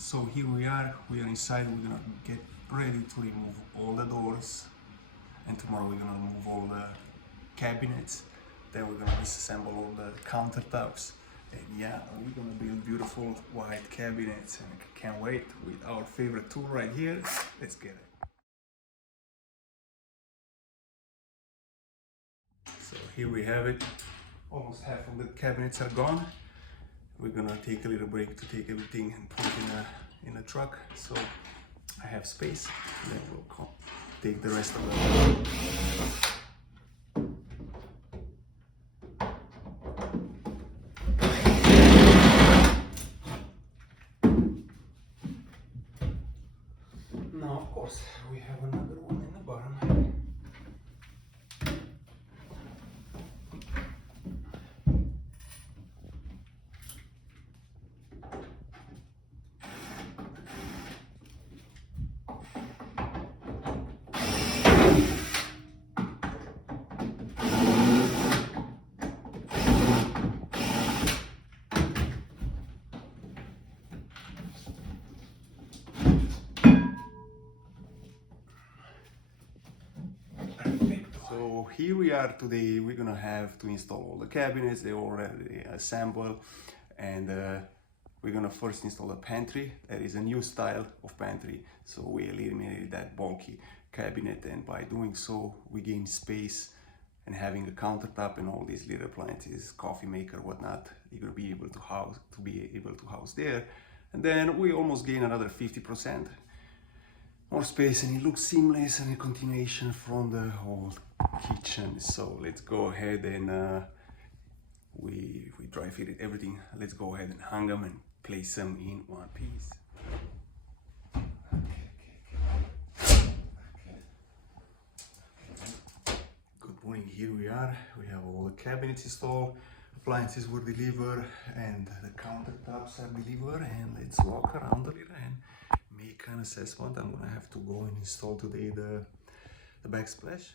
So here we are inside. We're gonna get ready to remove all the doors, and tomorrow we're gonna remove all the cabinets. Then we're gonna disassemble all the countertops, and yeah, we're gonna build beautiful white cabinets, and I can't wait with our favorite tool right here. Let's get it. So here we have it. Almost half of the cabinets are gone. We're gonna take a little break to take everything and put it in a truck, so I have space. Then we'll take the rest of it. Now, of course, we have another one in the bottom. So here we are today. We're gonna have to install all the cabinets. They already assembled, and we're gonna first install a pantry. That is a new style of pantry. So we eliminated that bulky cabinet, and by doing so, we gain space. And having a countertop and all these little appliances, coffee maker, whatnot, you're gonna be able to house there. And then we almost gain another 50% more space, and it looks seamless and a continuation from the whole kitchen. So let's go ahead and we dry fitted everything. Let's go ahead and hang them and place them in one piece. Good morning, here we are. We have all the cabinets installed, appliances were delivered, and the countertops are delivered. And let's walk around a little and make an assessment. I'm gonna have to go and install today the backsplash.